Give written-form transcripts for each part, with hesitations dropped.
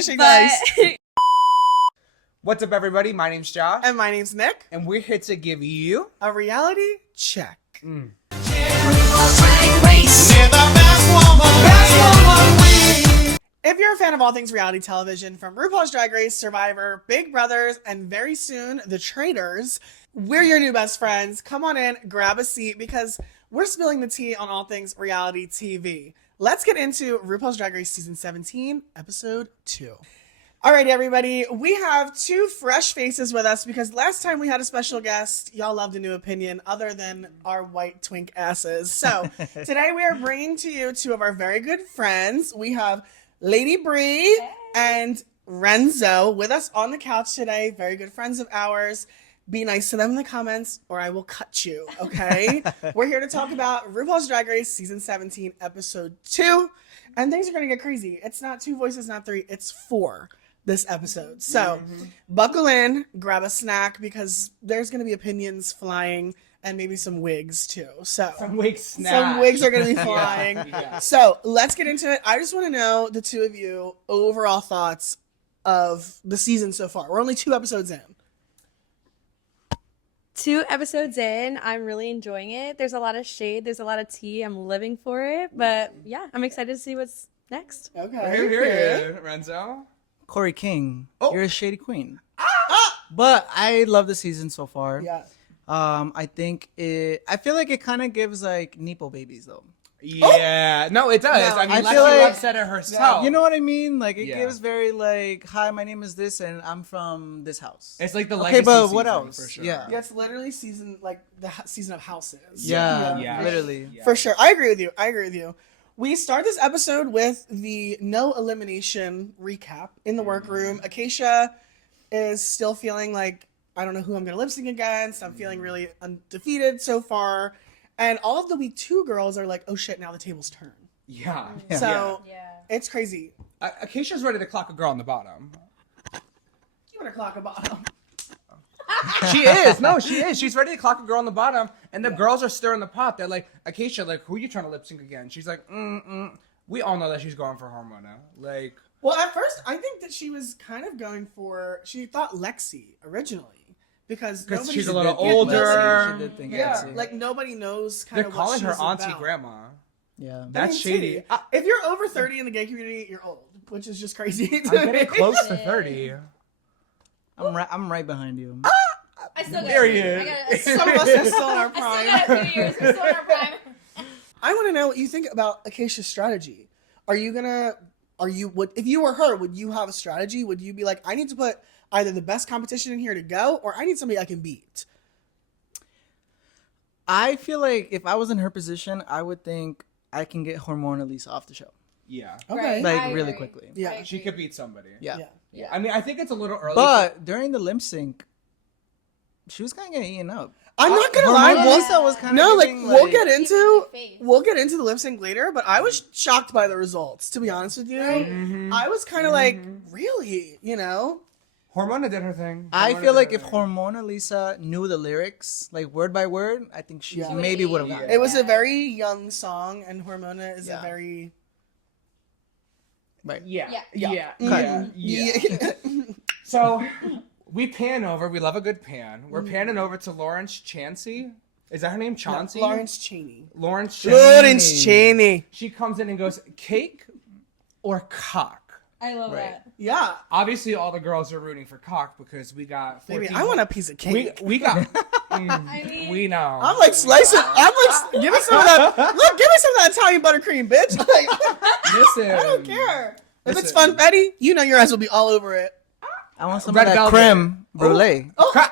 finishing nice. What's up, everybody? My name's Josh. And my name's Nick. And we're here to give you a reality check. If you're a fan of all things reality television, from RuPaul's Drag Race, Survivor, Big Brothers, and very soon, The Traitors, we're your new best friends. Come on in, grab a seat, because we're spilling the tea on all things reality TV. Let's get into RuPaul's Drag Race Season 17, Episode 2. Alrighty, everybody. We have two fresh faces with us because last time we had a special guest, y'all loved a new opinion other than our white twink asses. So today we are bringing to you two of our very good friends. We have Lady Bree and Renzo with us on the couch today. Very good friends of ours. Be nice to them in the comments or I will cut you, okay? We're here to talk about RuPaul's Drag Race Season 17, Episode 2. And things are going to get crazy. It's not 2 voices, not 3. It's 4 this episode. So buckle in, grab a snack because there's going to be opinions flying and maybe some wigs too. So some wigs are going to be flying. Yeah. So let's get into it. I just want to know the two of you overall thoughts of the season so far. We're only 2 episodes in. 2 episodes in, I'm really enjoying it. There's a lot of shade. There's a lot of tea. I'm living for it. But yeah, I'm excited to see what's next. Okay. Here, Renzo. Corey King, you're a shady queen. Ah! But I love the season so far. Yeah. I feel like it kind of gives like Nepo babies though. Yeah. No, it does. No, I mean, I Lexi feel like- Love said it herself. You know what I mean? Like it Yeah. gives very like, hi, my name is this and I'm from this house. It's like the Okay, legacy but what season, else? For sure. Yeah. Yeah, it's literally season of houses. Yeah, literally. Yeah. For sure. I agree with you. We start this episode with the no elimination recap in the workroom. Acacia is still feeling like, I don't know who I'm going to lip sync against. I'm feeling really undefeated so far. And all of the week 2 girls are like, oh shit, now the tables turn. Yeah. So it's crazy. Acacia's ready to clock a girl on the bottom. Give it a clock a bottom. She is. No, she is. She's ready to clock a girl on the bottom, and the girls are stirring the pot. They're like, Acacia, like, who are you trying to lip sync again? She's like, We all know that she's going for Hormona. Like, Well, at first, I think that she was kind of going for, she thought Lexi originally. Because she's a nobody's- little Yeah, older. she did think Yeah, Lexi. like nobody knows kind They're of calling what her she's auntie about. grandma. Yeah. That's shady. If you're over 30 in the gay community, you're old, which is just crazy. I'm getting close to 30. I'm right behind you. I still got There he I is. got Some of us are still in our I still prime. got a few years. We're still in our prime. I want to know what you think about Acacia's strategy. If you were her, would you have a strategy? Would you be like, I need to put either the best competition in here to go, or I need somebody I can beat? I feel like if I was in her position, I would think I can get Hormona Lisa off the show. Yeah. Okay. Right. Like I really agree. quickly. Yeah. She could beat somebody. Yeah. Yeah. I mean, I think it's a little early. But during the lip sync, she was kind of getting eaten up. I'm not gonna Hormona lie. Lisa was kind of No, like giving, we'll like- get into Face. the lip sync later, but I was shocked by the results. To be honest with you, I was kind of like, really, Hormona did her thing. I Hormona feel did like her if thing. Hormona Lisa knew the lyrics, like word by word, I think she Yeah. maybe would have Yeah. gotten It it. was a very young song, and Hormona is a Yeah. very Right. Yeah. Yeah. Yeah. Yeah. So we pan over. We love a good pan. We're panning over to Lawrence Chansey. Is that her name? Chauncey? Lawrence Cheney. Lawrence Chansey. Lawrence Cheney. She comes in and goes, cake or cock? I love Right. that. Yeah, Obviously, all the girls are rooting for cock because we got 14. baby, I want a piece of cake. We got. I mean, we know. I'm like slicing. I'm like, give me some of that. Look, give me some of that Italian buttercream, bitch. Like, Listen. I don't care. If it's Listen. funfetti, your ass will be all over it. I want some Red of that velvet. creme brulee. Okay.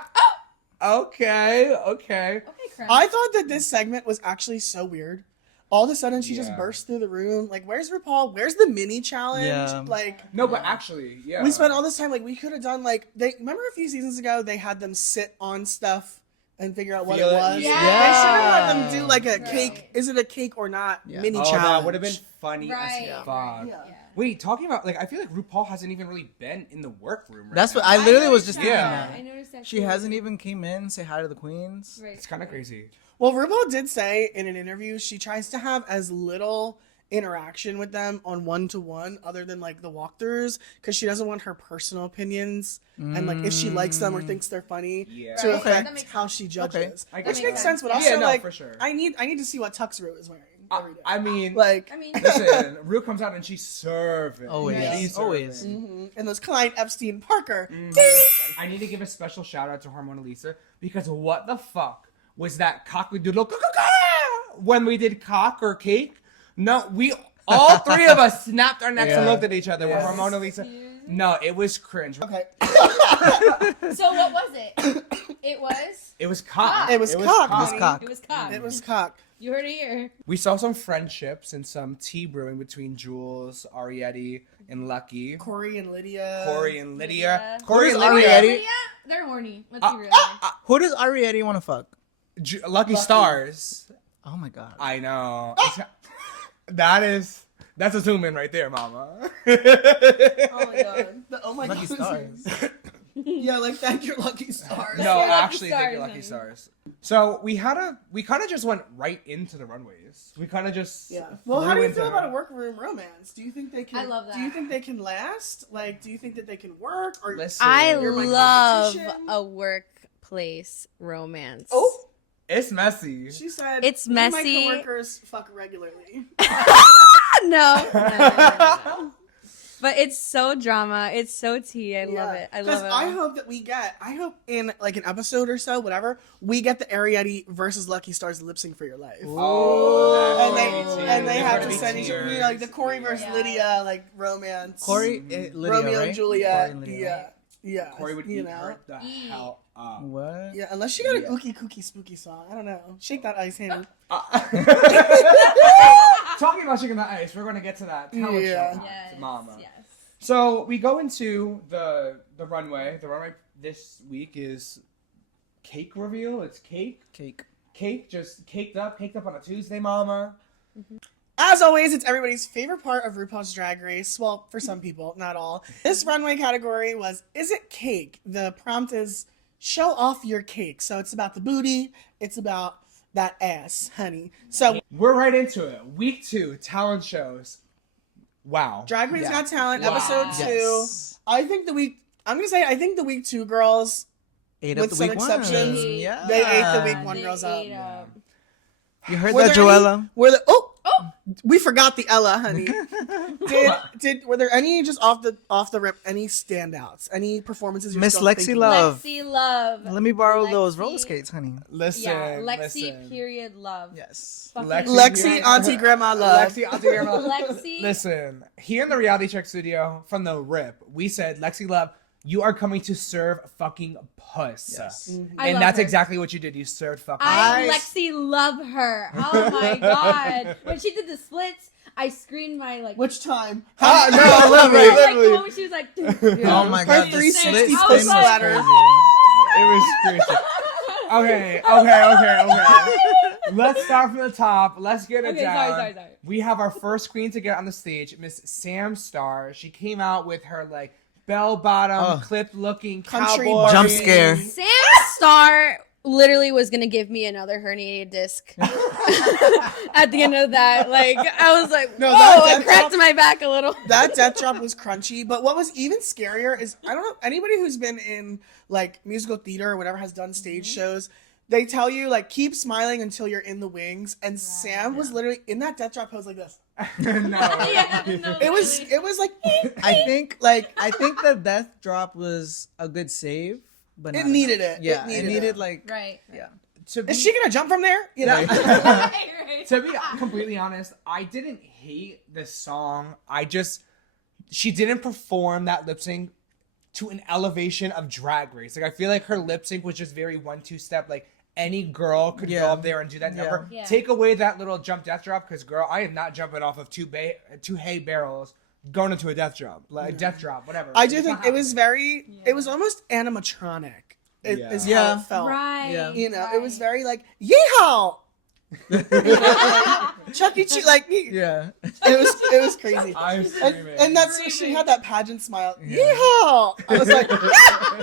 okay, crap. I thought that this segment was actually so weird. All of a sudden, she just Yeah. burst through the room. Like, where's RuPaul? Where's the mini challenge? Yeah. Like, No, but actually, yeah. we spent all this time. Like, we could have done remember a few seasons ago they had them sit on stuff and figure out what Feel it it? was. Yeah. They should have let them do like a Right. cake. Is it a cake or not? Yeah. Mini Oh, challenge. that would have been funny Right. as fuck. Yeah. Yeah. Wait, talking about I feel like RuPaul hasn't even really been in the workroom. Right That's what now. I literally was noticed just that. thinking. Yeah. that. I noticed that. She too. hasn't even came in, say hi to the queens. Right. It's kind of crazy. Well, RuPaul did say in an interview she tries to have as little interaction with them on one-to-one other than like the walkthroughs because she doesn't want her personal opinions and like if she likes them or thinks they're funny Yeah. to Right. affect That makes how she judges. I Which get makes that. sense, but Yeah, also no, like for sure. I need to see what Tux Rue is wearing every day. I mean, Like I mean, listen, Rue comes out and she's serving. Always. She's Always. serving. and those Klein Epstein Parker. I need to give a special shout out to Hormona Lisa because what the fuck was that cock-a-doodle when we did cock or cake? No, we all three of us snapped our necks and Yeah. looked at each other with Yes. Hormona Lisa. No, it was cringe. Okay. so what was it? It was. It was cock. It was cock. It was honey. cock. It was cock. It was cock. You heard it here. We saw some friendships and some tea brewing between Jules, Arietti, and Lucky. Corey and Lydia. Corey and Lydia. Lydia. Corey and Who's Lydia. Arietti? Yeah, they're horny. Let's be real. here. Who does Arietti want to fuck? Lucky Stars. Oh my god. I know. That's a zoom in right there, mama. Oh my god. Oh my Lucky god. Stars. Yeah, like thank your lucky stars. No, Lucky actually, thank you, Stars, Lucky honey. Stars. So we kind of just went right into the runways. We kind of just Yeah. Well, how do flew you into feel about a it. workroom romance? Do you think they can? I love Do you that. think they can last? Like, do you think that they can work? Or Listen, I You're my love competition. a workplace romance. Oh, it's messy. she said It's "Me and messy." My coworkers fuck regularly. No. But it's so drama. It's so tea. I love it. I love it. I hope that I hope in like an episode or so, whatever, we get the Arietti versus Lucky Stars lip sync for your life. Oh, And they They're have gonna to be send each other tears. like the Corey versus Yeah. Lydia like romance. Corey, Lydia, Romeo right? and Juliet. Corey and Lydia, Yeah, right? yeah. Corey would you eat know. her the hell up. What? Yeah, unless she got a Yeah. ookie kooky spooky song. I don't know. Shake that ice hand. Talking about shaking the ice, we're going to get to that. Talent Yeah. show, Yes. mama. Yes. So we go into the runway. The runway this week is cake reveal. It's cake, just caked up on a Tuesday, mama. As always, it's everybody's favorite part of RuPaul's Drag Race. Well, for some people, not all. This runway category was, is it cake? The prompt is, show off your cake. So it's about the booty. It's about that ass, honey. So We're right into it. Week 2, talent shows. Wow. Drag Race Yeah. Got Talent, Wow. episode 2. Yes. I think the week 2 girls, Ate With up the some week exceptions, one. Yeah. they ate the week one They girls up. ate up. You heard Were that, there any- Joella? We forgot the Ella, honey. Were there any just off the rip, any standouts? Any performances you're Miss still Lexi thinking Love. Lexi Love. Let me borrow those Lexi- roller skates, honey. Listen. Yeah, Lexi. listen. Period. Love. Yes. Fucking Lexi, Auntie Grandma Love. Lexi, Auntie Grandma Love. Lexi. Listen, here in the Reality Check studio, from the rip, we said, Lexi Love, you are coming to serve fucking puss. Yes. I And love that's her. exactly what you did. You served fucking I puss. Lexi love her. Oh my god. When she did the splits, I screamed my like. Which time? Ah, no, I love literally, it. like the literally. one when she was like. Oh my Her god, the 360 split post spin was splatter. crazy. It was crazy. Okay. Let's start from the top. Let's get it Okay, down. sorry. We have our first queen to get on the stage, Miss Sam Star. She came out with her like bell-bottom, clipped-looking Country cowboy Jump Barbie. scare. Sam Star literally was gonna give me another herniated disc at the end of that. Like I was like, No, whoa, that I cracked drop- my back a little. That death drop was crunchy, but what was even scarier is I don't know anybody who's been in like musical theater or whatever has done stage shows. They tell you like keep smiling until you're in the wings, and Sam was literally in that death drop pose like this. no. Yeah, no, It was like I think the death drop was a good save, but it not needed enough. it. Yeah, it needed needed it. like right. yeah. To be, Is she gonna jump from there? You know. Right. to be completely honest, I didn't hate this song. She didn't perform that lip sync to an elevation of Drag Race. Like I feel like her lip sync was just very 1-2 step. Like any girl could go Yeah. up there and do that Yeah. number. Yeah. Take away that little jump death drop, because girl, I am not jumping off of two hay barrels going into a death drop, like a death drop, whatever. I do It's think not it was happening. it was almost animatronic. Yeah. Is Yeah. how it felt. Right. Yeah. You know, it was right. very like yeehaw. Chuck E. Cheese, like Yeah. it was crazy. I'm And, screaming. and that's when she had that pageant smile. Yeehaw! I was like,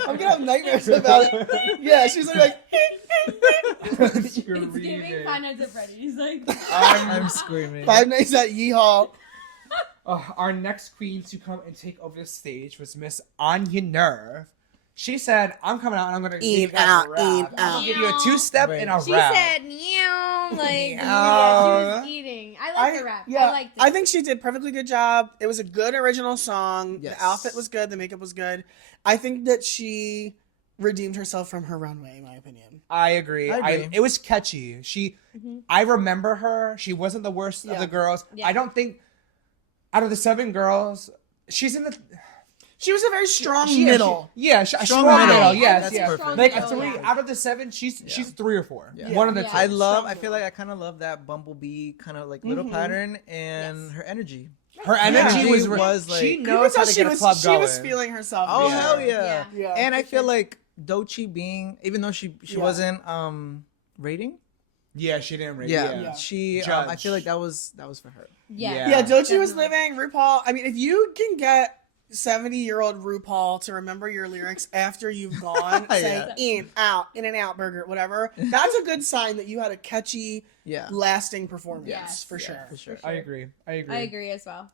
I'm gonna have nightmares about it. Yeah, she's like, It's giving Five Nights at Freddy's. Like, I'm screaming. Five Nights at Yeehaw. Our next queen to come and take over the stage was Miss Anya Nerve. She said, I'm coming out and I'm going to give you out, a rap. I'm going to give you a two-step and a she rap. said, meow, like, Meow. yeah, she was eating. I like the rap. Yeah, I liked it. I think she did perfectly good job. It was a good original song. Yes. The outfit was good. The makeup was good. I think that she redeemed herself from her runway, in my opinion. I agree. I agree. It was catchy. I remember her. She wasn't the worst of Yeah. the girls. Yeah. I don't think, out of the 7 girls, she's in the... She was a very strong She- middle. Yeah, a Strong strong middle. middle. Right. Yes, That's yes. perfect. Like Strong a 3 middle, out of the 7, she's 3 or 4. Yeah. One of the Yeah. two. I love. Strong I feel like I kind of love that bumblebee kind of like little pattern and Yes. her energy. Her energy Yeah. was She was, like- she You could knows tell how to she get a was, club she going. was feeling herself. Oh Yeah. hell yeah! Yeah. Yeah, And I for feel sure. like Doechii being, even though she Yeah. wasn't rating. Yeah, she didn't rate. Yeah, Yeah. she. I Judge. feel like that was for her. Yeah. Yeah, Doechii was Definitely. living. RuPaul. I mean, if you can get 70-year-old RuPaul to remember your lyrics after you've gone, saying in and out burger, whatever, that's a good sign that you had a catchy, Yeah, lasting performance Yes. for Yeah, sure. for sure. I agree. I agree. I agree as well.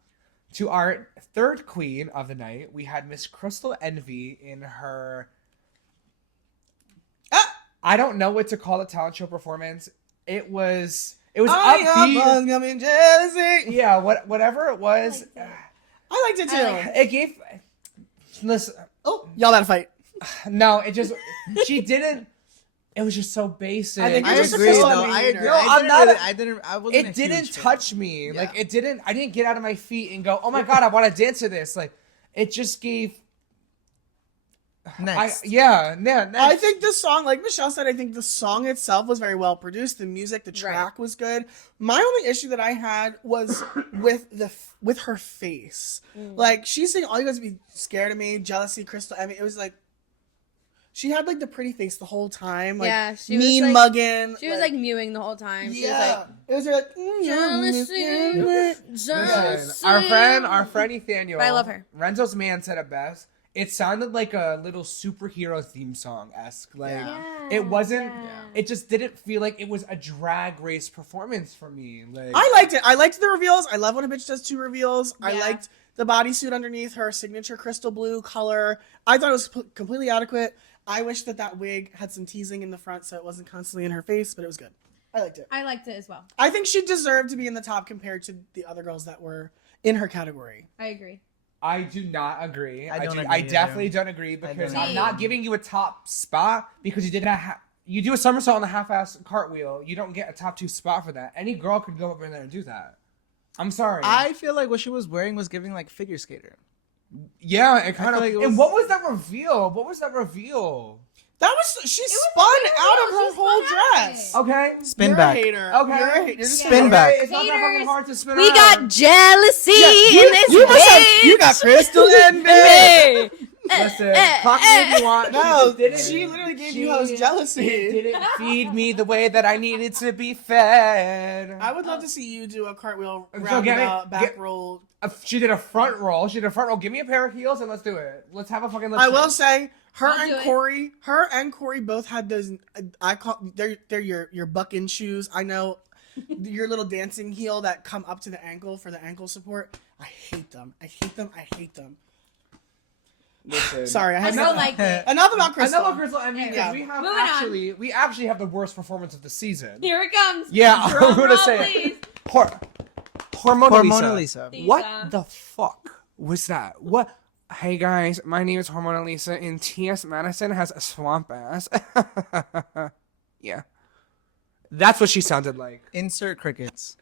To our third queen of the night, we had Miss Crystal Envy in her. I don't know what to call a talent show performance. It was upbeat. Coming jealousy. Yeah, whatever it was, I liked it too. it gave. Listen, Oh, y'all had a fight. no, it just she didn't. It was just so basic. I think I You're just a agree. Crystal though. Envy I hater. agree. No, I I'm didn't not really- a- I didn't. I wasn't. It didn't fan. touch me. Yeah. Like it didn't. I didn't get out of my feet and go, "Oh my god, I want to dance to this." Like it just gave. Next. Next. I think the song, like Michelle said, I think the song itself was very well produced. The music, the track was good. My only issue that I had was with her face. Like she's saying, all you guys be scared of me, jealousy, Crystal. I mean, it was like she had like the pretty face the whole time. Like, Yeah, she was, mean like- mugging. She was like mewing the whole time. She yeah, it was like Listen, our friend Nathaniel. But I love her. Renzo's man said it best. It sounded like a little superhero theme song esque. Like Yeah. it wasn't. Yeah. It just didn't feel like it was a drag race performance for me. Like I liked it. I liked the reveals. I love when a bitch does 2 reveals. I Yeah. liked the bodysuit underneath her signature crystal blue color. I thought it was completely adequate. I wish that wig had some teasing in the front so it wasn't constantly in her face, but it was good. I liked it. I liked it as well. I think she deserved to be in the top compared to the other girls that were in her category. I agree. I do not agree. I don't agree I either. definitely don't agree because don't I'm agree. not giving you a top spot because you did not. You do a somersault on a half-ass cartwheel. You don't get a top 2 spot for that. Any girl could go up in there and do that. I'm sorry. I feel like what she was wearing was giving like figure skater. Yeah, it kind feel of. like it was- And what was that reveal? What was that reveal? That was she was spun really out of real. her She whole spun out of dress. it. Okay. Spin You're back. a hater. Okay. You're a hater. You're just a Spin hater. back. It's not that fucking Haters. hard to spin We around. got jealousy You, in this you must have, you bitch. got Crystal and Hey. Listen, clock me if you want. No, Didn't- she literally gave you host She jealousy. didn't feed me the way that I needed to be fed. I would love to see you do a cartwheel So roundabout back roll. She did a front roll. Give me a pair of heels and let's do it. Let's have a fucking. I will say her I'll do it. her and Corey both had those. I call they're your bucking shoes. I know your little dancing heel that come up to the ankle for the ankle support. I hate them. I hate them. I hate them. Listen. Sorry, I I had still liked it. enough about Crystal. Another Crystal Envy because Yeah. we actually have the worst performance of the season. Here it comes. Yeah, Drum I'm gonna roll, say please. it. Hormona Hormona Lisa. Lisa. What the fuck was that? What? Hey guys, my name is Hormona Lisa, and T.S. Madison has a swamp ass. Yeah, that's what she sounded like. Insert crickets.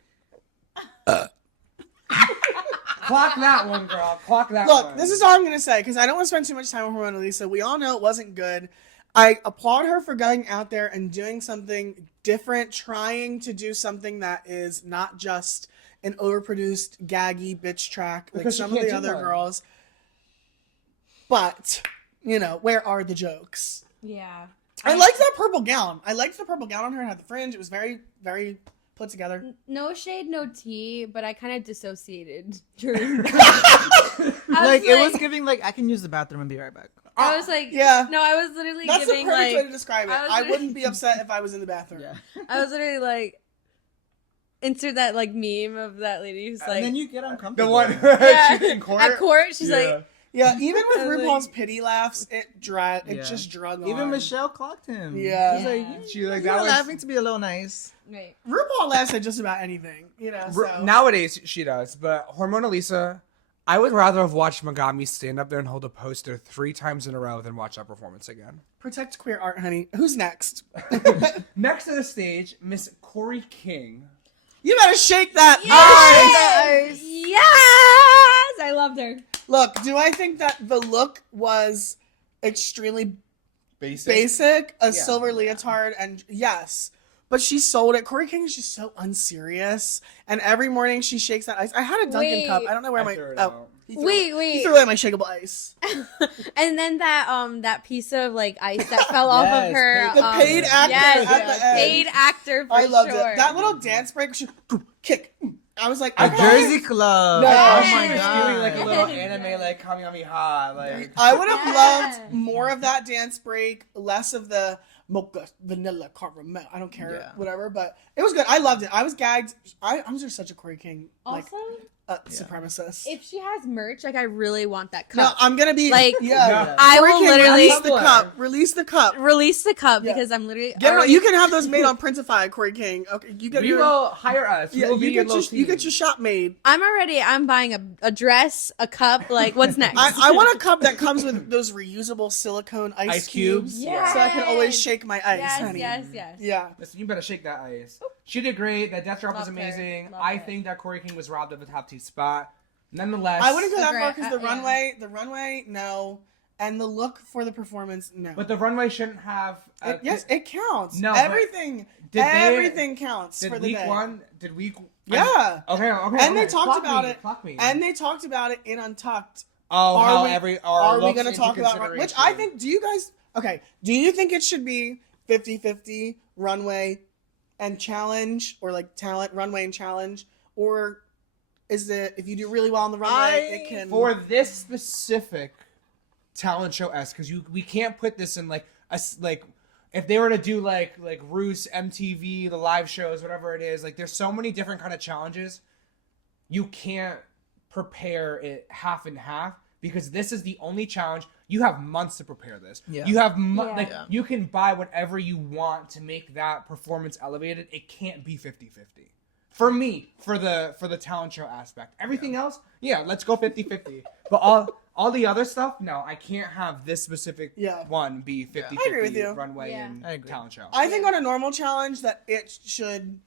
Clock that one, girl. Clock that Look, one. this is all I'm gonna say because I don't want to spend too much time on Mona Lisa. We all know it wasn't good. I applaud her for going out there and doing something different, trying to do something that is not just an overproduced, gaggy bitch track like Because she some of can't the do other one. girls. But, where are the jokes? Yeah. I liked that purple gown. I liked the purple gown on her and had the fringe. It was very, very put together. No shade, no tea, but I kind of dissociated during. Like it was giving like I can use the bathroom and be right back. I was like, Yeah. No, I was literally That's the giving perfect way like to describe it. I was I really- wouldn't be upset if I was in the bathroom. Yeah. I was literally like insert that like meme of that lady who's like and then you get uncomfortable. The one yeah, she's in court. at court. She's Yeah. like, Yeah, even with I was RuPaul's like- pity laughs, it Yeah. just drug on. Even Michelle clocked him. Yeah. She's like, Yeah. She like you're that was laughing to be a little nice. Right. RuPaul laughs at just about anything, So. Nowadays she does, but Hormona Lisa, I would rather have watched Megami stand up there and hold a poster 3 times in a row than watch that performance again. Protect queer art, honey. Who's next? Next to the stage, Miss Corey King. You better shake that. Yes! Yes! I loved her. Look, do I think that the look was extremely basic? A silver leotard, and yes. But she sold it. Corey King is just so unserious. And every morning she shakes that ice. I had a Dunkin' Wait. cup. I don't know where I threw it my... out. He threw wait. He threw away my shakeable ice. And then that piece of like ice that fell off of Yes, her. The paid actor yes, at the end. paid actor for I loved sure. it. That little dance break, she kick. I was like, A okay. Jersey Club. No, oh she my was god. doing like a little Yes. anime like Kamehameha, like I would have Yes. loved more of that dance break, less of the mocha, vanilla, caramel. I don't care, Yeah. whatever. But it was good. I loved it. I was gagged. I'm just such a Corey King like Also, supremacist. If she has merch, like I really want that No, cup. I'm gonna be Like, yeah. I Corey will King, literally release the cup. Release the cup. release the cup Yeah. because I'm literally Get it, already- you can have those made on Printify, Corey King. Okay, you get we your will hire us. yeah, we will be you your get little your you get team. your shop made. I'm buying a dress, a cup. Like, what's next? I want a cup that comes with those reusable silicone ice, Ice cubes? Yes. so I can always shake my ice, yes, honey. yes, yes. Yeah. Listen, you better shake that ice. She did great. That death drop was Loved her. amazing. Loved I it. think that Corey King was robbed of a top 2 spot. Nonetheless, I wouldn't go that Agree. far because the Yeah. runway, no, and the look for the performance, no. but the runway shouldn't have. Yes, it counts. No, but everything, did they- everything counts Did for the week day. 1? Did week? Yeah, Okay. and they talked Clock about me, it. clock me. And they talked about it in Untucked. oh, are how we- our Are we looks going to into talk about which I consideration. think? Do you guys? Okay, do you think it should be 50-50 runway and challenge, or like talent runway and challenge, or is it if you do really well on the runway, it can for this specific talent show because we can't put this in like like if they were to do like Roos, MTV, the live shows, whatever it is, like there's so many different kind of challenges. You can't prepare it half and half because this is the only challenge. You have months to prepare this. Yeah. You have Yeah. like Yeah. you can buy whatever you want to make that performance elevated. It can't be 50-50. For me, for the talent show aspect. Everything else, yeah, let's go 50-50. But all the other stuff, no, I can't have this specific Yeah. one be 50-50 I agree with you. runway Yeah. and I agree. talent show. I think on a normal challenge that it should.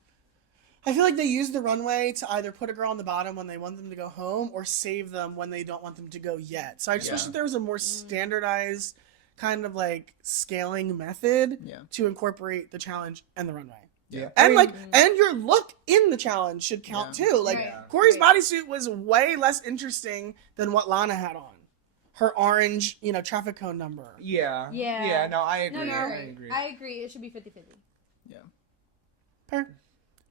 I feel like they use the runway to either put a girl on the bottom when they want them to go home or save them when they don't want them to go yet. So I just wish Yeah. that there was a more standardized kind of like scaling method Yeah. to incorporate the challenge and the runway. Yeah. And and your look in the challenge should count Yeah. too. Like Right. Corey's Right. bodysuit was way less interesting than what Lana had on. Her orange, traffic cone number. Yeah. Yeah. Yeah, no, I agree. No, I right. agree. I agree. It should be 50-50. Fair.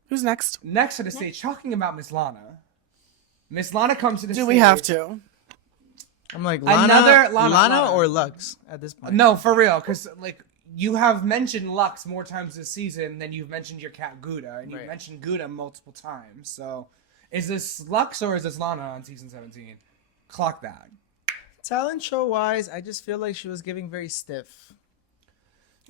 Who's next? Next to the stage, talking about Miss Lana. Miss Lana comes to the stage. Do we have to? I'm like, Lana, Another Lana, Lana. or Lux at this point. No, for real, because like you have mentioned Lux more times this season than you've mentioned your cat Gouda, and you've Right. mentioned Gouda multiple times. So, is this Lux or is this Lana on season 17? Clock that. Talent show wise, I just feel like she was giving very stiff.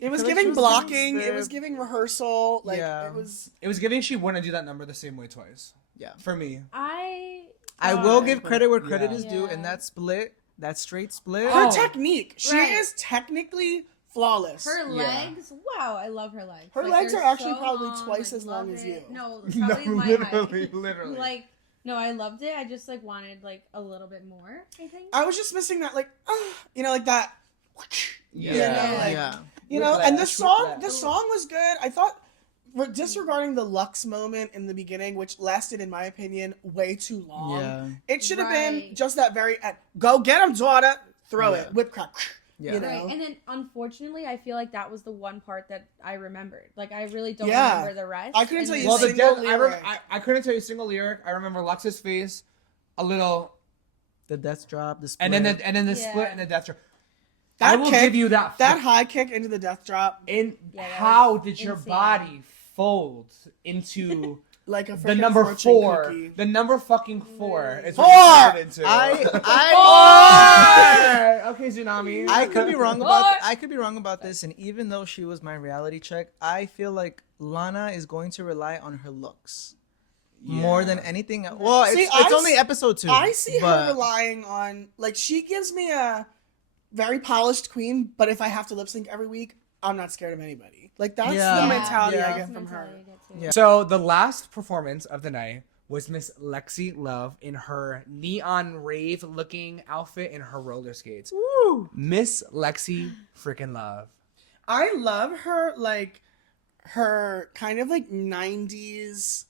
It was feel like giving she was blocking. giving It was stiff. giving rehearsal. Like Yeah. it was. It was giving she wouldn't do that number the same way twice. Yeah. For me. I thought- will give credit where credit Yeah. is due, Yeah. and that split, that straight split. Her Oh. technique. She Right. is technically flawless. Her Yeah. legs, wow, I love her legs. Her legs they're are actually so probably long, twice like, as long love as it. you. No, No, probably my literally, height. literally. Like, no, I loved it. I just like wanted like a little bit more. I think. I was just missing that, like like that. Yeah. like- Yeah. And the Whiplash, song, whiplash. the song was good. I thought, disregarding the Lux moment in the beginning, which lasted, in my opinion, way too long. Yeah. It should have been Right. just that very end. Go get him, daughter. Throw Yeah. it. Whip crack. Yeah. You know? Right, and then unfortunately, I feel like that was the one part that I remembered. Like I really don't Yeah. remember the rest. I couldn't And tell you Well, the single death, lyric. I couldn't tell you a single lyric. I remember Lux's face, a little, The death drop, the split. and then the Yeah. split and the death drop. I will give you that. That high kick into the death drop, And Yeah, that how was did your insane. body fold into like a the freaking number fortune 4? cookie. The number fucking 4 is 4! what you turned into. Okay, Tsunami. I could be wrong What? about I could be wrong about this, and even though she was my reality check, I feel like Lana is going to rely on her looks more than anything else. Well, See, it's only episode 2. I see her but relying on, like, she gives me a very polished queen, but if I have to lip sync every week, I'm not scared of anybody. Like, that's Yeah. the mentality Yeah. I That's get the from her. mentality I get too. Yeah. So the last performance of the night was Miss Lexi Love in her neon rave looking outfit and her roller skates. Woo! Miss Lexi freaking Love. I love her, like, her kind of like 90s,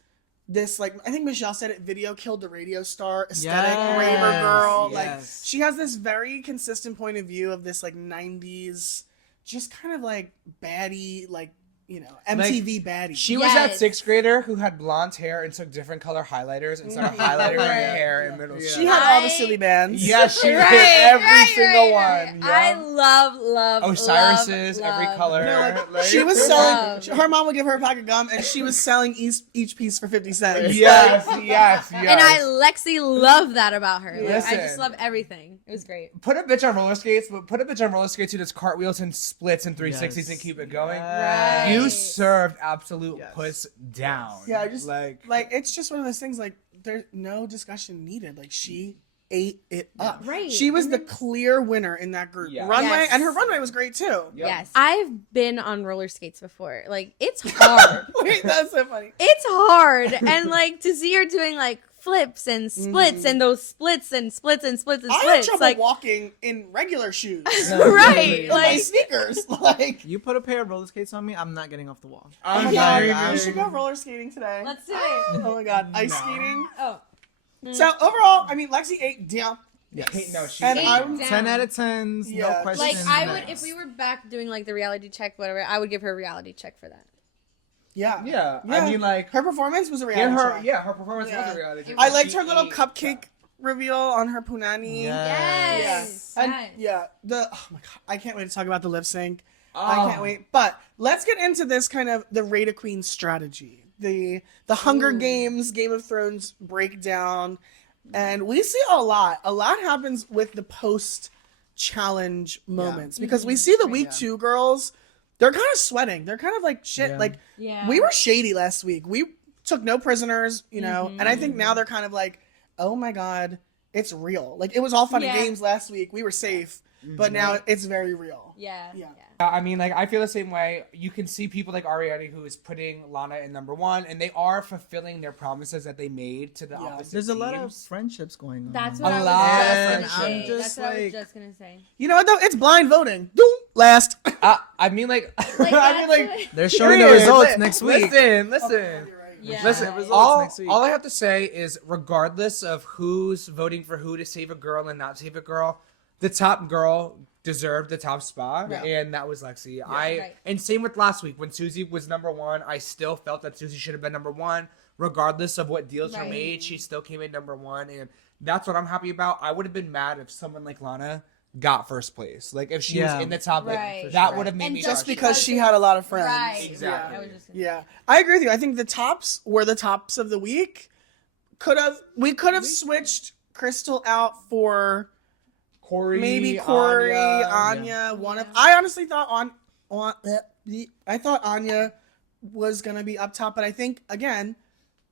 this, like, I think Michelle said it, video killed the radio star aesthetic, Yes, raver girl. yes. Like, she has this very consistent point of view of this, like, 90s, just kind of like baddie, like, you know, MTV baddie. She was that Yes. 6th grader who had blonde hair and took different color highlighters and started highlighting her Right. hair in middle Yeah. school. She had all the I- silly bands. Yes, she Right, did every right, single right, one. right. I Yeah. love Osiris's, every love. color. No, Like- she was Love. selling. Her mom would give her a pack of gum, and she was selling each piece for 50 cents. Yes, yes, yes. And I Lexi love that about her. Like, I Listen. just love everything. It was great. Put a bitch on roller skates, but put a bitch on roller skates who does cartwheels and splits and 360s and Yes. keep it going. Right. You served absolute Yes. puss down. Yeah, I just like it's just one of those things. Like, there's no discussion needed. Like, she ate it up. Right. She was And the then- clear winner in that group. Yeah. Runway, Yes. and her runway was great too. Yep. Yes. I've been on roller skates before. Like, it's hard. Wait, that's so funny. It's hard. And like to see her doing like flips and splits and those splits and splits and splits and I had splits. trouble Like, walking in regular shoes. right. My Like, sneakers. Like, You put a pair of roller skates on me, I'm not getting off the wall. oh my I'm god, sorry, we should go roller skating today. Let's do it. Oh my god, ice skating. Oh. So overall, I mean, Lexi ate down. Yes. No, she And Eight I'm down. 10 out of 10s, Yeah. no Like, questions. I would, asked. if we were back doing like the reality check, whatever, I would give her a reality check for that. Yeah. Yeah, Yeah. I mean, like, Her performance was a in reality her, check. yeah, her performance Yeah. was a reality. check. I liked She her little ate- cupcake reveal on her punani. Yes. And Yes. yeah, oh my god, I can't wait to talk about the lip sync. Oh. I can't wait. But let's get into this kind of the Rate a Queen strategy, the Hunger Games, Game of Thrones breakdown, and we see a lot. A lot happens with the post challenge moments because we see the week 2 girls. They're kind of sweating. They're kind of like shit. Yeah. Like Yeah. we were shady last week. We took no prisoners, you know, and I think now they're kind of like, oh my god, it's real. Like, it was all fun and Yeah. games last week. We were safe, but now it's very real. Yeah. Yeah. I mean, like, I feel the same way. You can see people like Ariadne who is putting Lana in number 1, and they are fulfilling their promises that they made to the Yeah. opposite There's a lot of teams. friendships going on. That's what A I was lot just of gonna friendship. say. I'm just That's what I was like- just gonna say. You know what though? It's blind voting. Doom, last. I mean, like, Like, I mean, that's like, what- They're showing the period. results next week. Listen. Yeah. Listen, yeah. results All, next week. all I have to say is, regardless of who's voting for who to save a girl and not save a girl, the top girl deserved the top spot, Yeah. and that was Lexi. Right. And same with last week when Susie was number 1. I still felt that Susie should have been number 1, regardless of what deals were Right. made. She still came in number 1, and that's what I'm happy about. I would have been mad if someone like Lana got first place. Like, if she Yeah. was in the top, like, Right. that would have made And me just frustrated. because she had a lot of friends. Right. Exactly. I was just gonna Yeah, I agree with you. I think the tops were the tops of the week. We could have switched Crystal out for Corey, maybe Corey, Anya. One of I honestly thought I thought Anya was gonna be up top, but I think again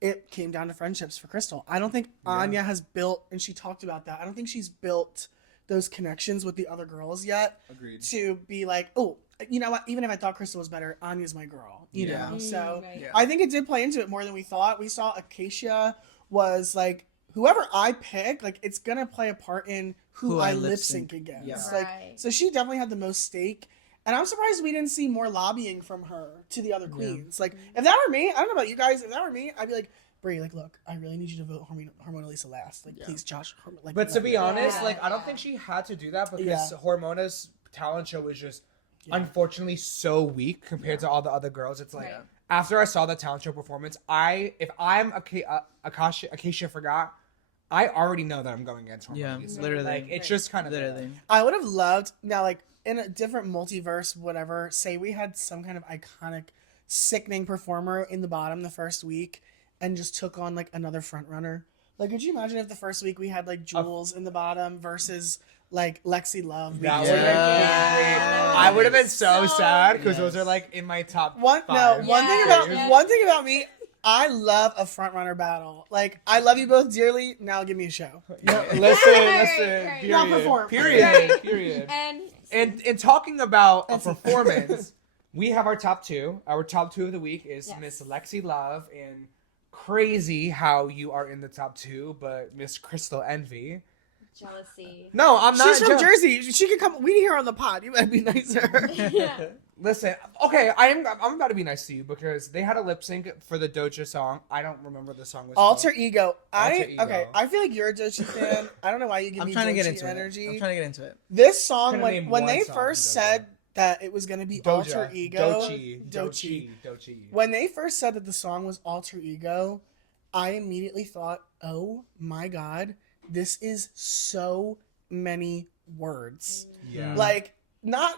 it came down to friendships for Crystal. I don't think Anya has built, and she talked about that. I don't think she's built those connections with the other girls yet Agreed. to be like, oh, you know what? Even if I thought Crystal was better, Anya's my girl. You Yeah. know, so right. Yeah. I think it did play into it more than we thought. We saw Acacia was like, whoever I pick, like it's gonna play a part in who I lip sync against. Yeah. Like, Right. so she definitely had the most stake. And I'm surprised we didn't see more lobbying from her to the other queens. Like, if that were me, I don't know about you guys, if that were me, I'd be like, Brie, like, look, I really need you to vote Hormona Lisa last. Like, please, Josh. Like, But to be honest, Yeah, like, I don't yeah. think she had to do that because Yeah. Hormona's talent show was just unfortunately so weak compared to all the other girls. It's like, Right. after I saw the talent show performance, if I'm Acacia Forgot, I already know that I'm going against Hormona Yeah, Lisa. literally. Like, it's just kind of Literally. I would have loved, now, like, in a different multiverse, whatever, say we had some kind of iconic, sickening performer in the bottom the first week and just took on like another front runner. Like, could you imagine if the first week we had like Jules in the bottom versus like Lexi Love? That Yeah. would have been Yeah. I would have been so So sad because those Yes. are like in my top One five. one thing Yeah. about one thing about me, I love a front runner battle. Like, I love you both dearly. Now give me a show. Yeah, listen. Right. Now Period. perform. Period. And talking about a That's it. performance, we have our top two. Our top two of the week is Yes. Miss Lexi Love, and crazy how you are in the top two, but Miss Crystal Envy. Jealousy. No, I'm not. She's from ju- Jersey. She can come. We here on the pod. You better be nicer. Yeah. Listen, okay, I'm about to be nice to you because they had a lip sync for the Doja song. I don't remember the song was Alter called. ego. Alter Ego. Okay. I feel like you're a Doechii fan. I don't know why you give I'm me trying to get Doechii into energy. it. I'm trying to get into it. This song, Couldn't name when one they song first from Doja. said that it was going to be Alter Ego, Doechii. Doechii. When they first said that the song was Alter Ego, I immediately thought, oh my God, this is so many words. Yeah. Like, not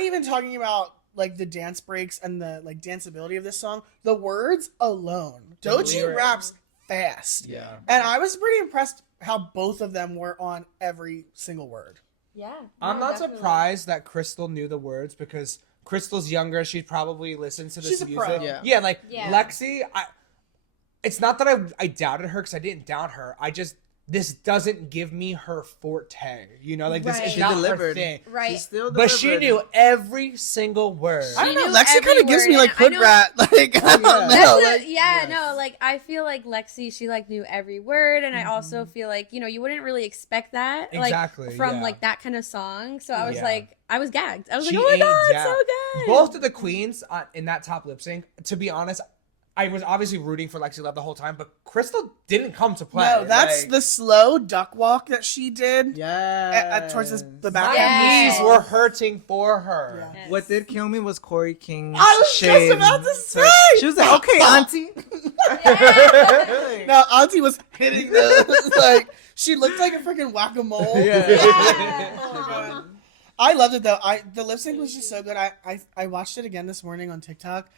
even talking about like the dance breaks and the like danceability of this song. The words alone. The Doechii lyrics. raps fast. Yeah. And I was pretty impressed how both of them were on every single word. Yeah. I'm no, not definitely. surprised that Crystal knew the words because Crystal's younger. She probably listens to this She's a music. pro. Yeah, like Yeah. Lexi. It's not that I doubted her because I didn't doubt her. This doesn't give me her forte. You know, like this Right. is She not her delivered. thing. Right. She still But she delivered. knew every single word. I don't She know. knew Lexi kind every of gives word, me like and I hood know- rat. Like, I don't know. That's Like, yes. No, like I feel like Lexi, she like knew every word, and I also feel like you wouldn't really expect that, Exactly, like from yeah. like that kind of song. So I was Yeah. like, I was gagged. I was She like, oh my ain't god, down. so good. Both of the queens in that top lip sync, to be honest, I was obviously rooting for Lexi Love the whole time, but Crystal didn't come to play. no, that's Like, the slow duck walk that she did Yeah. towards the back. my Yes. knees were hurting for her. Yeah. Yes. What did kill me was Corey King's I was shade. just about to say. She was like, okay, auntie. No, Auntie was hitting those. Like, she looked like a freaking whack-a-mole. Yeah. I loved it though. The lip sync was just so good. I watched it again this morning on TikTok,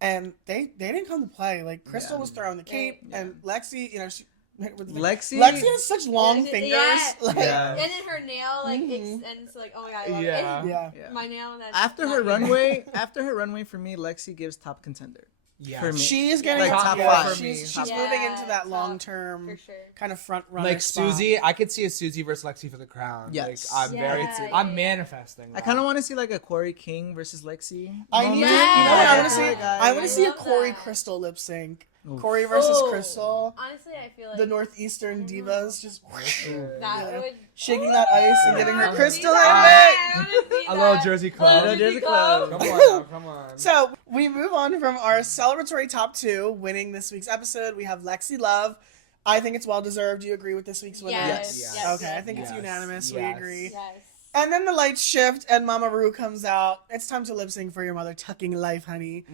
and they didn't come to play. Like, Crystal Yeah. was throwing the cape, and Lexi, she Lexi. Lexi has such long Yeah. fingers. Yeah. Like, Yeah. And then her nail like extends like, oh my god, I love Yeah. it. yeah. Yeah. My nail. That's After her not me. runway for me, Lexi gives top contender. Yeah. For me. She is getting Like, top five. She's Top moving five. into that Top, long-term for sure. kind of front runner. Like spot. Susie, I could see a Susie versus Lexi for the crown. Yes. Like, I'm very, Yeah, I'm yeah. manifesting. I kind of want to see like a Corey King versus Lexi. I need. moment. You know what I want to Yeah. see? I want I to see a love Corey that. Crystal lip sync. Oof. Corey versus Oh. Crystal. Honestly, I feel like The Northeastern divas just that Yeah. would shaking that ice and giving I her wanna crystal see in that. it. I wanna see A little that. Jersey A club. little Jersey club. club. Come on, now, come on. So we move on from our celebratory top two, winning this week's episode. We have Lexi Love. I think it's well deserved. Do you agree with this week's winner? Yes. Yes. Yes. Okay, I think it's Yes. unanimous. We Yes. agree. Yes. And then the lights shift and Mama Ru comes out. It's time to lip sync for your mother tucking life, honey.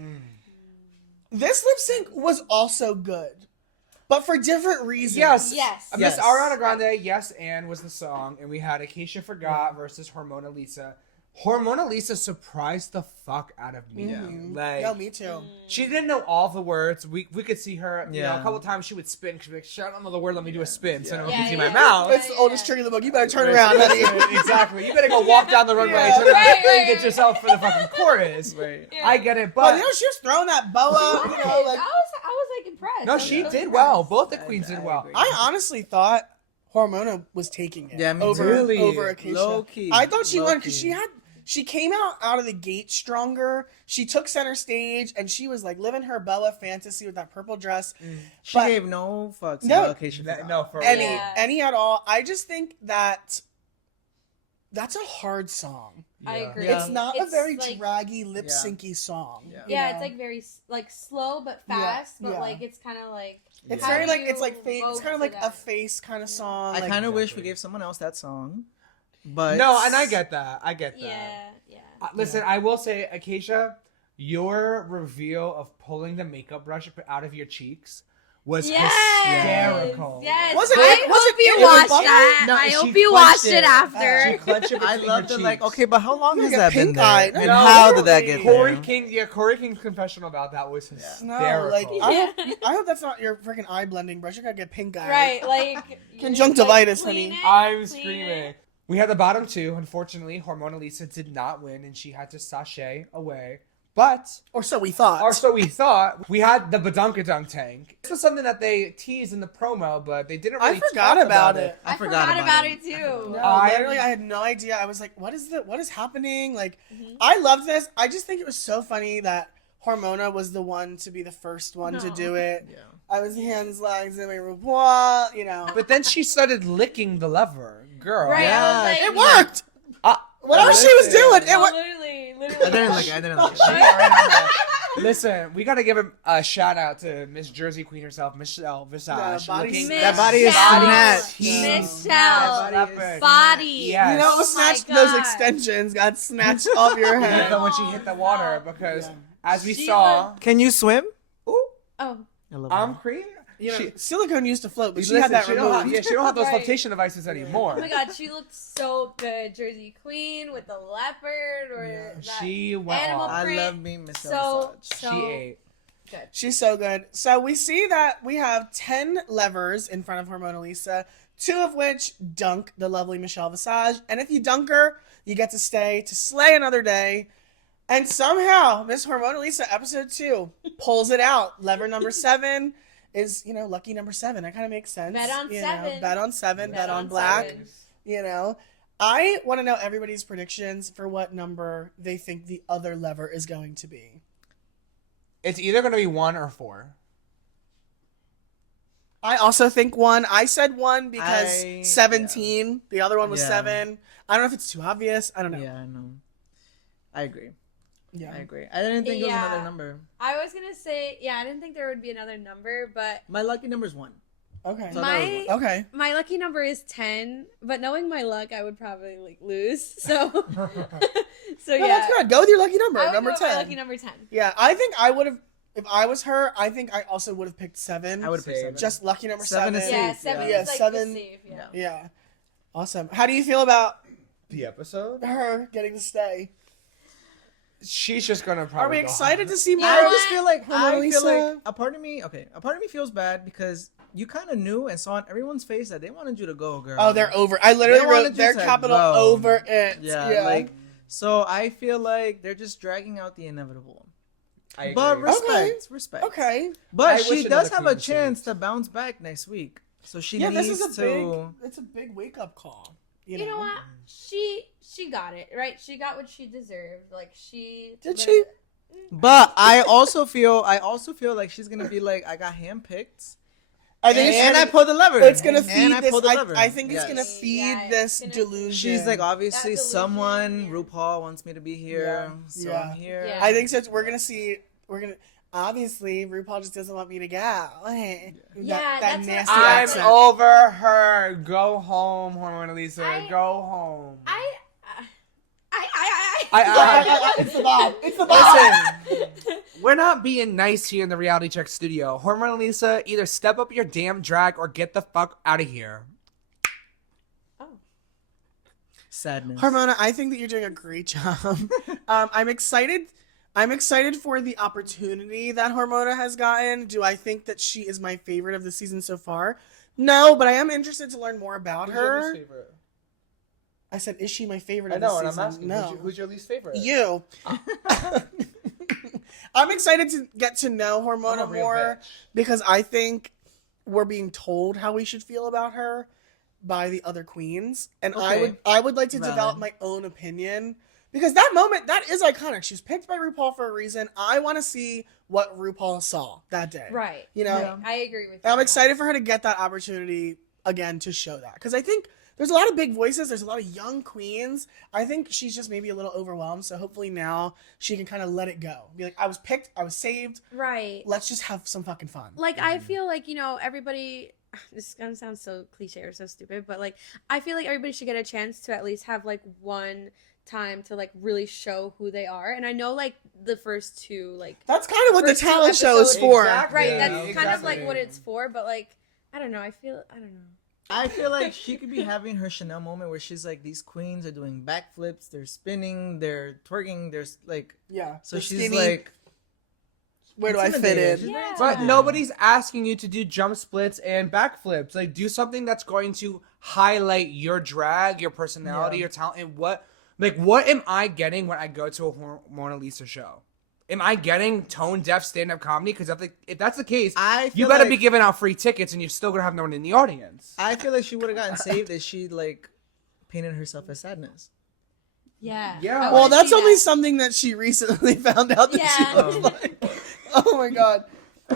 This lip sync was also good, but for different reasons. Yes. Yes. Miss Yes. Ariana Grande, Yes and was the song, and we had Acacia Forgot versus Hormona Lisa. Hormona Lisa surprised the fuck out of me. Yeah. Like, No, me too. she didn't know all the words. We could see her, you know, Yeah. a couple times she would spin. She'd be like, "Shut, I don't know the word. Let me do a spin so no one Yeah, can see yeah. my mouth." It's the oldest trick in the book. You better turn around, honey. Exactly. You better go walk down the runway, Yeah. turn around, Right, and right, get right. yourself for the fucking chorus. Right. Yeah. I get it, But but you know, she was throwing that boa. You know, like I was like impressed. no, I was she so did impressed. well. Both the I- queens I did well. agree. I honestly thought Hormona was taking it. Yeah, me over, too. Really? over Acacia. Low key. I thought she Low won because key. she came out of the gate stronger. She took center stage and she was like living her Bella fantasy with that purple dress. She But- gave no fucks No. about Acacia Forgot. No, for Any real. Yeah. any at all. I just think that that's a hard song. I Yeah. agree. Yeah. It's not a It's very like- draggy lip syncy song. Yeah. you Yeah, know? it's like very like slow but Yeah, fast, but yeah. like it's kind of like It's How very do like it's you like face. It's vote kind of for like a that? face kind of song. I like, kind of wish Exactly. we gave someone else that song, but No, and I get that. I get that. yeah. Listen, I will say, Acacia, your reveal of pulling the makeup brush out of your cheeks was Yes. hysterical. Yes. Was it- I was hope it- you it was watched bubbly? that. No, I she hope you clenched watched it it. She after. clenched it I between loved her it. Like, cheeks. okay, but how long Like has a that been pink there? eye. And No, how did that literally. get Corey there? King, Corey King's confessional about that was hysterical. No, like I hope that's not your freaking eye blending brush. You're gonna get pink eye. Right, like Conjunctivitis, clean honey. it, I'm clean screaming. it. We had the bottom two. Unfortunately, Hormona Lisa did not win, and she had to sashay away. But, Or so we thought. or so we thought, we had the Badonk-A-Dunk tank. This was something that they teased in the promo, but they didn't really I forgot talk about it. I forgot about it too. No, literally, I had no idea. I was like, what is happening? Like, Mm-hmm. I loved this. I just think it was so funny that Hormona was the one to be the first one to No. do it. Yeah. I was hands, legs, and my Rupaul, you know. But then she started licking the lever. Girl. Right, Yeah. I was like, It worked! Uh, Whatever she was listen. doing, it No, worked. literally. I didn't like it. I didn't like it. Listen, we gotta give a shout out to Miss Jersey Queen herself, Michelle Visage. body looking- snatch. That body is snatched. Michelle. That body is- Body. Yes. You know, Oh snatched my those God. extensions got snatched off your Yeah, head. when she hit the water, because Yeah. as we She saw, Can you swim? ooh, Oh. I love I'm her. cream. You know, She- silicone used to float, but she Listen, had that she don't have, removed. yeah, she don't have those Right. flotation devices anymore. Oh my god, she looked so good. Jersey Queen with the leopard or that She went animal off. I print. love me Michelle So, Visage. so She ate. good. She's so good. So we see that we have 10 levers in front of Hormona Lisa, 2 of which dunk the lovely Michelle Visage. And if you dunk her, you get to stay to slay another day. And somehow, Miss Hormona Lisa, episode 2, pulls it out. Lever number 7 is, lucky number 7. That kind of makes sense. Bet on You 7. know, bet on 7, bet Bet on on black. 7. You know, I want to know everybody's predictions for what number they think the other lever is going to be. It's either going to be 1 or 4. I also think 1. I said 1 because I- 17. The other one was Yeah. 7. I don't know if it's too obvious. I don't know. Yeah, I know. I agree. Yeah. I agree. I didn't think it was Yeah. another number. I was gonna say, yeah, I didn't think there would be another number, but My lucky number is 1. Okay. So my Okay. my lucky number is 10. But knowing my luck, I would probably lose. So, so No, yeah, that's good. Go with your lucky number. I would Number go with my 10. lucky number 10. Yeah, I think I would have, if I was her, I think I also would have picked 7. I would have picked Same. 7. Just lucky number 7 7. is Yeah, safe, 7 yeah. is like 7. the safe. Yeah. Yeah. Awesome. How do you feel about The episode? her getting to stay? She's just going to probably Are we go excited home. to see more? You I know just what? feel like Lisa? a part of me feels bad because you kind of knew and saw on everyone's face that they wanted you to go, girl. Oh, they're over. I literally They wrote wanted you their to capital go. over it. Yeah, like so I feel like they're just dragging out the inevitable. I agree. But Okay. respect. Okay. But I she wish does another have queen a was chance saved. to bounce back next week. So she Yeah, needs this is to it's a big wake up call. You know what? She got it right. She got what she deserved. Like she Did she? But I also feel like she's gonna be like, I got handpicked. I think And I it's pulled the lever. it's gonna And feed I this. pulled the lever. I think it's Yes. gonna feed Yeah, this it's gonna- delusion. She's like, obviously, That delusion, someone, yeah. RuPaul wants me to be here, so Yeah. I'm here. Yeah. I think so. We're gonna see. We're gonna. Obviously, RuPaul just doesn't want me to go. That that's what nasty I'm accent. over her. Go home, Hormona Lisa. I- Go home. I It's the Bob. It's the Bob. Listen, we're not being nice here in the Reality Check studio. Hormona Lisa, either step up your damn drag or get the fuck out of here. Sadness. Hormona, I think that you're doing a great job. I'm excited. I'm excited for the opportunity that Hormona has gotten. Do I think that she is my favorite of the season so far? No, but I am interested to learn more about her. I said, is she my favorite of the season? No. who's your least favorite? You. I'm excited to get to know I'm Hormona a real more bitch. because I think we're being told how we should feel about her by the other queens, and Okay. I would like to Valid. develop my own opinion because that moment that is iconic. She was picked by RuPaul for a reason. I want to see what RuPaul saw that day. right. You know, Yeah. I agree with you. and I'm excited for her to get that opportunity again to show that because I think there's a lot of big voices. There's a lot of young queens. I think she's just maybe a little overwhelmed. So hopefully now she can kind of let it go. Be like, I was picked. I was saved. Right. Let's just have some fucking fun. Like I feel like everybody this is gonna sound so cliche or so stupid, but like I feel like everybody should get a chance to at least have like one time to like really show who they are. And I know like the first two like That's kind of what the first two talent show is episodes- for. Exactly. right, Yeah, that's kind of like exactly. what it's for, but like I don't know. I don't know. I feel like she could be having her Chanel moment where she's like, these queens are doing backflips, they're spinning, they're twerking, there's like, Yeah. so the she's skinny, like, where do I fit intimidated. in? She's very Yeah. But intimidated. nobody's asking you to do jump splits and backflips. Like, do something that's going to highlight your drag, your personality, Yeah. your talent, and what am I getting when I go to a Mona Lisa show? Am I getting tone deaf stand up comedy? Because if that's the case, I you feel better like, be giving out free tickets, and you're still gonna have no one in the audience. I feel like she would have gotten saved if she like painted herself as sadness. Yeah. Yeah. I Well, wanna that's see only that. something that she recently found out that she Yeah. was like. Oh my god.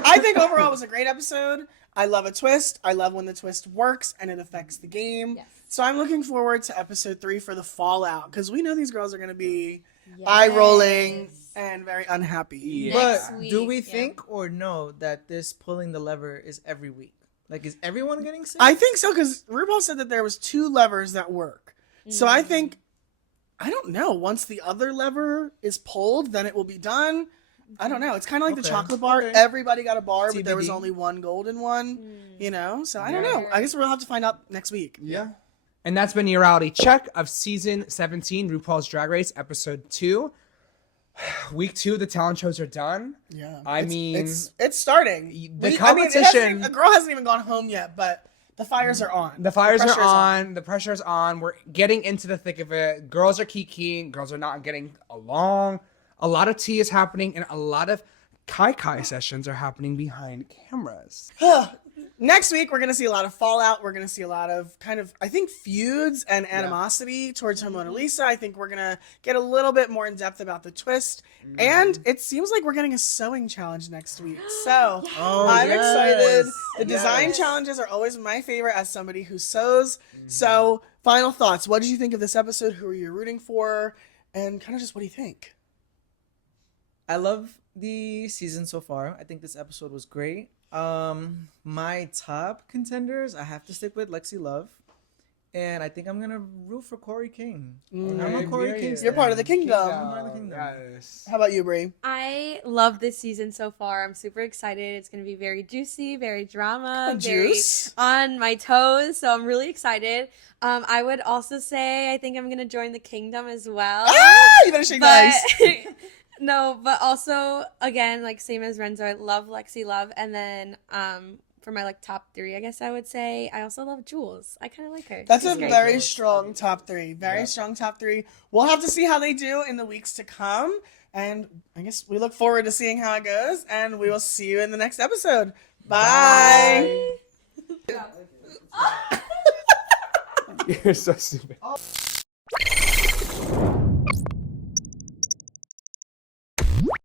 I think overall it was a great episode. I love a twist. I love when the twist works and it affects the game. Yes. So I'm looking forward to episode 3 for the fallout because we know these girls are going to be eye rolling Yes. and very unhappy. Yeah. Next But week, do we yeah. think or know that this pulling the lever is every week? Like, is everyone getting saved? I think so because RuPaul said that there was 2 levers that work. So I think, I don't know, once the other lever is pulled, then it will be done. I don't know. It's kind of like the Okay. chocolate bar. Okay. Everybody got a bar, but there was TBD. only one golden one, you know? So I don't Yeah. know. I guess we'll have to find out next week. Yeah. And that's been your reality check of season 17, RuPaul's Drag Race, episode 2. Week 2, the talent shows are done. Yeah. I mean, it's starting. the it competition- a girl hasn't even gone home yet, but the fires are on. The fires pressure's are on. The pressure's on. We're getting into the thick of it. Girls are kikiing. Girls are not getting along. A lot of tea is happening, and a lot of kai sessions are happening behind cameras. Next week, we're going to see a lot of fallout. We're going to see a lot of kind of, I think, feuds and animosity towards her Mona Lisa. I think we're going to get a little bit more in depth about the twist. And it seems like we're getting a sewing challenge next week. So Oh, I'm yes. excited. The design Yes. challenges are always my favorite as somebody who sews. So final thoughts. What did you think of this episode? Who are you rooting for? And kind of just what do you think? I love the season so far. I think this episode was great. My top contenders, I have to stick with Lexi Love. And I think I'm gonna root for Corey King. I'm a Corey King. You're part of the kingdom. I'm part of the kingdom. Yes. How about you, Brie? I love this season so far. I'm super excited. It's going to be very juicy, very drama, very Juice. on my toes. So I'm really excited. I would also say I think I'm going to join the kingdom as well. Ah, you better shake But nice. no, but also again, like same as Renzo, I love Lexi Love, and then for my like top 3, I guess I would say I also love Jules. I kind of like her. That's She's a great. very strong top 3. Very strong top 3. We'll have to see how they do in the weeks to come. And I guess we look forward to seeing how it goes. And we will see you in the next episode. Bye. You're so stupid.